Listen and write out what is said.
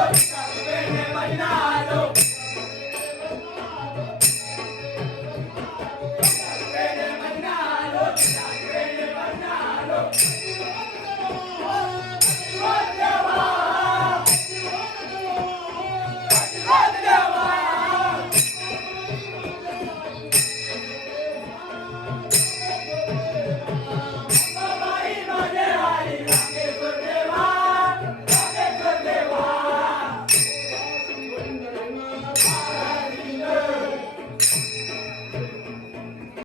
Bye.